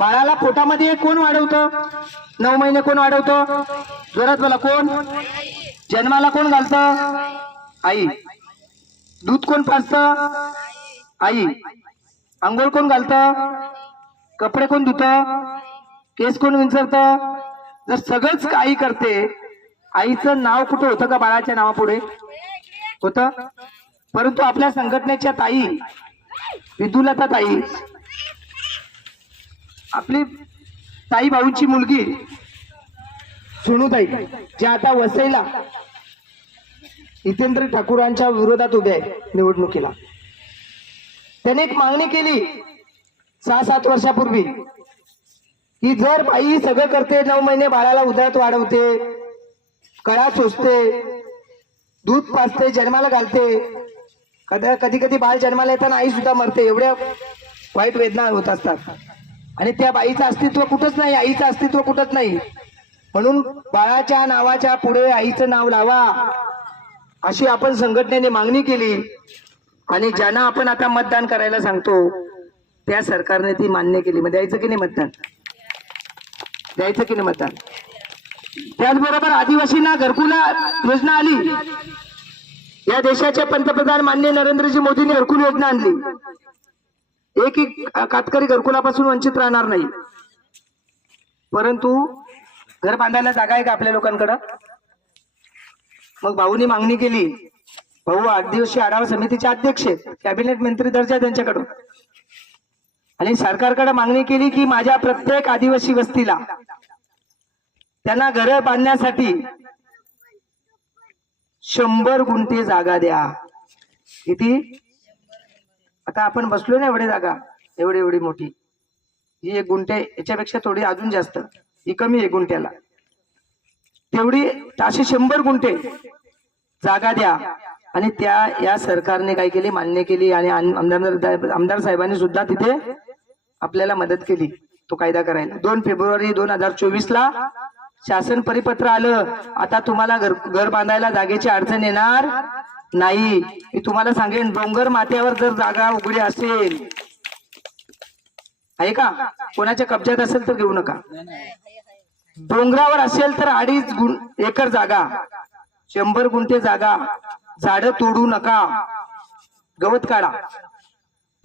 बाळाला पोटामध्ये कोण वाढवतं? नऊ महिने कोण वाढवतं? जोरात बोला कोण? जन्माला कोण घालतं? आई. दूध कोण पाजतं? आई. आंघोळ कोण घालतं? कपडे कोण धुत? केस कोण विंचरत? जर सगळंच आई करते आईचं नाव कुठं होतं का बाळाच्या नावापुढे? होतं? परंतु आपल्या संघटनेच्या ताई विदुलता ताई आपली ताई भाऊंची मुलगी सुनूताई ज्या आता वसईला हितेंद्र ठाकूरांच्या विरोधात उभे आहे निवडणुकीला. त्याने एक मागणी केली सहा सात वर्षापूर्वी की जर बाई सगळं करते नऊ महिने बाळाला उदयात वाढवते कळा सोसते दूध पाजते जन्माला घालते कधी कधी कधी बाळ जन्माला येताना आई सुद्धा मरते एवढ्या वाईट वेदना होत असतात. आणि त्या बाईचं अस्तित्व कुठंच नाही आईचं अस्तित्व कुठंच नाही. म्हणून बाळाच्या नावाच्या पुढे आईचं नाव लावा. अशी आपण संघटनेने मागणी केली. आणि ज्यांना आपण आता मतदान करायला सांगतो त्या सरकारने ती मान्य केली. मग द्यायचं की नाही मतदान? द्यायचं की नाही मतदान? त्याचबरोबर आदिवासींना घरकुला योजना आली. या देशाचे पंतप्रधान मान्य नरेंद्रजी मोदींनी घरकुल योजना आणली. एक एक कातकरी घरकुलापासून वंचित राहणार नाही. परंतु घर बांधायला जागा आहे का आपल्या लोकांकडं? मग भाऊनी मागणी केली. भाऊ आठ दिवशी आढावा समितीचे अध्यक्ष आहेत. कॅबिनेट मंत्री दर्जा त्यांच्याकडून. आणि सरकारकडे मागणी केली की माझ्या प्रत्येक आदिवासी वस्तीला त्यांना घर बांधण्यासाठी शंभर गुंठे जागा द्या. किती? आता आपण बसलो ना एवढे जागा एवढी एवढी मोठी. ही एक गुंठे याच्यापेक्षा थोडी अजून जास्त. ही कमी आहे गुंठ्याला. तेवढी अशी शंभर गुंठे जागा द्या. आणि त्या या सरकारने काय केली मान्य केली आणि आमदार आमदार साहेबांनी सुद्धा तिथे आपल्याला मदत केली तो कायदा करायला. दोन फेब्रुवारी दोन हजार चोवीस ला शासन परिपत्र आलं. आता तुम्हाला घर घर बांधायला जागेची अडचण येणार. नाही मी तुम्हाला सांगेन डोंगर माथ्यावर जर जागा उघडी असेल आहे का? कोणाच्या कब्जात असेल तर घेऊ नका. डोंगरावर असेल तर अडीच गुण एकर जागा शंभर गुंठे जागा झाड तोडू नका. गवत काढा.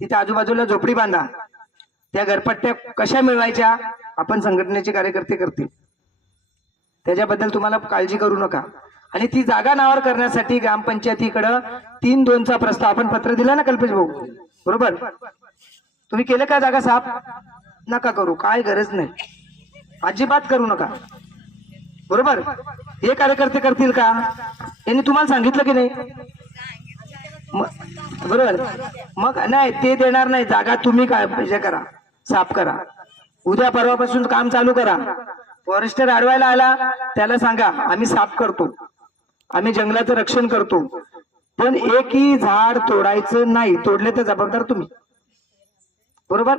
तिथे आजूबाजूला झोपडी बांधा. त्या घरपट्ट्या कशा मिळवायच्या? आपण संघटनेचे कार्यकर्ते करतील. त्याच्याबद्दल तुम्हाला काळजी करू नका. आणि ती जागा नावावर करण्यासाठी ग्रामपंचायतीकडं तीन दोनचा प्रस्ताव. आपण पत्र दिला ना कल्पेश भाऊ? बरोबर? तुम्ही केलं का जागा साफ? नका करू काय गरज नाही. अजिबात करू नका. बरोबर? हे कार्यकर्ते करतील का? यांनी तुम्हाला सांगितलं की नाही? बरोबर. मग नाही ते देणार नाही. जागा तुम्ही काय पैसे करा साफ करा. उद्या परवापासून काम चालू करा. फॉरेस्टर अडवायला आला त्याला सांगा आम्ही साफ करतो. आम्ही जंगलाचं रक्षण करतो. पण एकही झाड तोडायचं नाही. तोडले तर जबाबदार तुम्ही. बरोबर?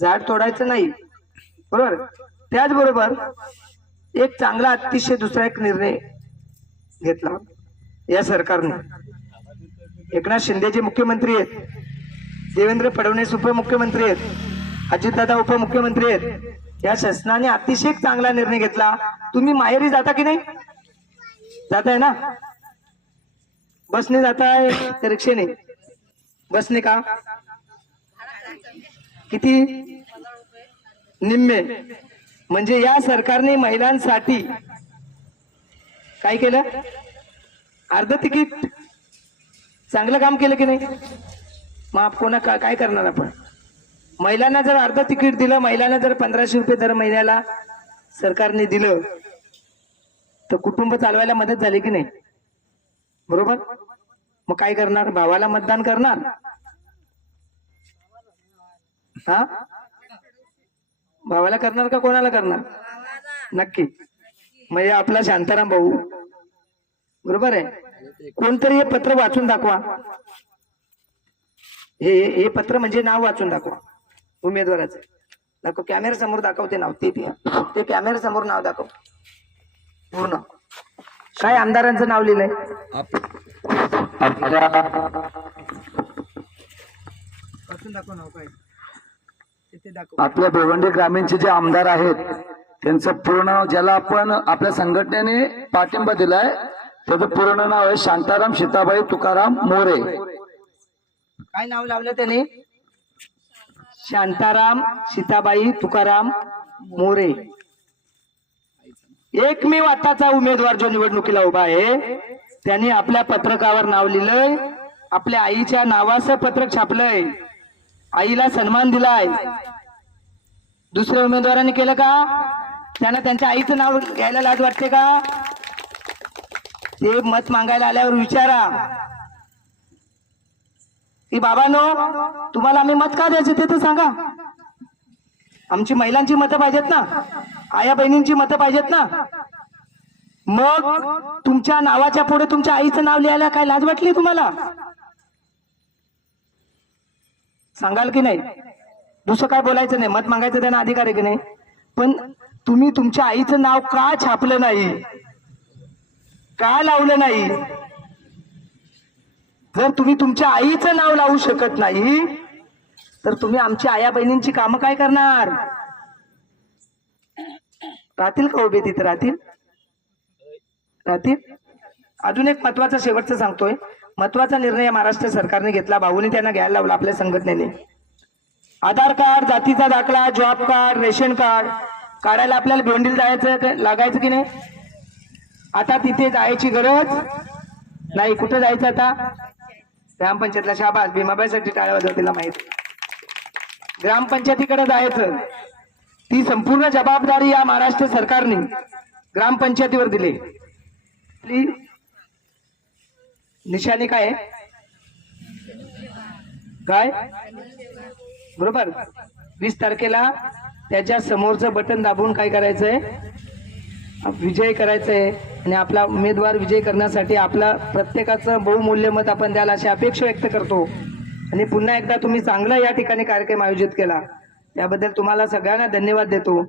झाड तोडायचं नाही. बरोबर? त्याचबरोबर एक चांगला अतिशय दुसरा एक निर्णय घेतला या सरकारने. एकनाथ शिंदे जे मुख्यमंत्री आहेत देवेंद्र फडणवीस उपमुख्यमंत्री आहेत अजितदादा उपमुख्यमंत्री आहेत या शासनाने अतिशय चांगला निर्णय घेतला. तुम्ही माहेरी जाता की नाही? जाताय ना? बसने जाताय का रिक्षेने? बसने का? किती? निम्मे. म्हणजे या सरकारने महिलांसाठी काय केलं? अर्ध तिकीट. चांगलं काम केलं की नाही? मग कोणा का- काय करणार आपण? महिलांना जर अर्ध तिकीट दिलं महिलांना जर पंधराशे रुपये दर महिन्याला सरकारने दिलं तर कुटुंब चालवायला मदत झाली की नाही? बरोबर? मग काय करणार? भावाला मतदान करणार? हा? भावाला करणार का कोणाला करणार? नक्की. म्हणजे आपला शांताराम भाऊ. बरोबर आहे? कोणतरी हे पत्र वाचून दाखवा. हे हे पत्र म्हणजे नाव वाचून दाखवा. उमेदवाराचं. दाखव कॅमेरा समोर दाखवते नाव ते ते ते कॅमेरा समोर नाव दाखव. पूर्ण. काय आमदारांचं नाव लिहिलंय? वाचून दाखव नाव काय. ते दाखव. आपल्या भिवंडी ग्रामीणचे जे आमदार आहेत त्यांचं पूर्ण ज्याला आपण आपल्या संघटनेने पाठिंबा दिलाय त्याचं पूर्ण नाव आहे शांताराम सीताबाई तुकाराम मोरे. काय नाव लावलं त्याने? शांताराम सीताबाई तुकाराम मोरे. एकमेव आताचा उमेदवार जो निवडणुकीला उभा आहे त्यांनी आपल्या पत्रकावर नाव लिहिलंय आपल्या आईच्या नावाचं पत्रक छापलंय आईला सन्मान दिलाय. दुसऱ्या उमेदवारांनी केलं का? त्यांना त्यांच्या आईचं नाव घ्यायला लाज वाटते का? ते मत मागायला आल्यावर विचारा. की बाबानो तुम्हाला आम्ही मत का द्यायचे ते तर सांगा. आमची महिलांची मतं पाहिजेत ना. आया बहिणींची मतं पाहिजेत ना. मग तुमच्या नावाच्या पुढे तुमच्या आईचं नाव लिहायला काय लाज वाटली तुम्हाला? सांगाल की नाही? दुसरं काय बोलायचं नाही. मत मागायचं त्यांना अधिकार आहे की नाही? पण तुम्ही तुमच्या आईचं नाव का छापलं नाही? का लावलं नाही? जर तुम्ही तुमच्या आईचं नाव लावू शकत नाही तर तुम्ही आमच्या आया बहिणींची कामं काय करणार? राहतील का उभे तिथे? राहतील? राहतील? अजून एक महत्त्वाचा शेवटचं सांगतोय. महत्त्वाचा निर्णय महाराष्ट्र सरकारने घेतला. भाऊने त्यांना घ्यायला लावला आपल्या संघटनेने. आधार कार्ड जातीचा दाखला जॉब कार्ड रेशन कार्ड काढायला आपल्याला भिवंडीला जायचं लागायचं की नाही? आता तिथे जायची गरज नाही. कुठं जायचं आता? ग्रामपंचायतला शाबास. भीमाबाईसाठी टाळ्या वाजवतीला माहीत. ग्रामपंचायतीकडे जायचं. ती संपूर्ण जबाबदारी या महाराष्ट्र सरकारने ग्रामपंचायतीवर दिली. आपली निशाणी काय काय? बरोबर. वीस तारखेला त्याच्या समोरचं बटन दाबून काय करायचंय? विजय करायचंय. आणि आपला उमेदवार विजय करण्यासाठी आपला प्रत्येकाचं बहुमूल्य मत आपण द्याल अशी अपेक्षा व्यक्त करतो. आणि पुन्हा एकदा तुम्ही चांगला या ठिकाणी कार्यक्रम आयोजित केला. त्याबद्दल तुम्हाला सगळ्यांना धन्यवाद देतो.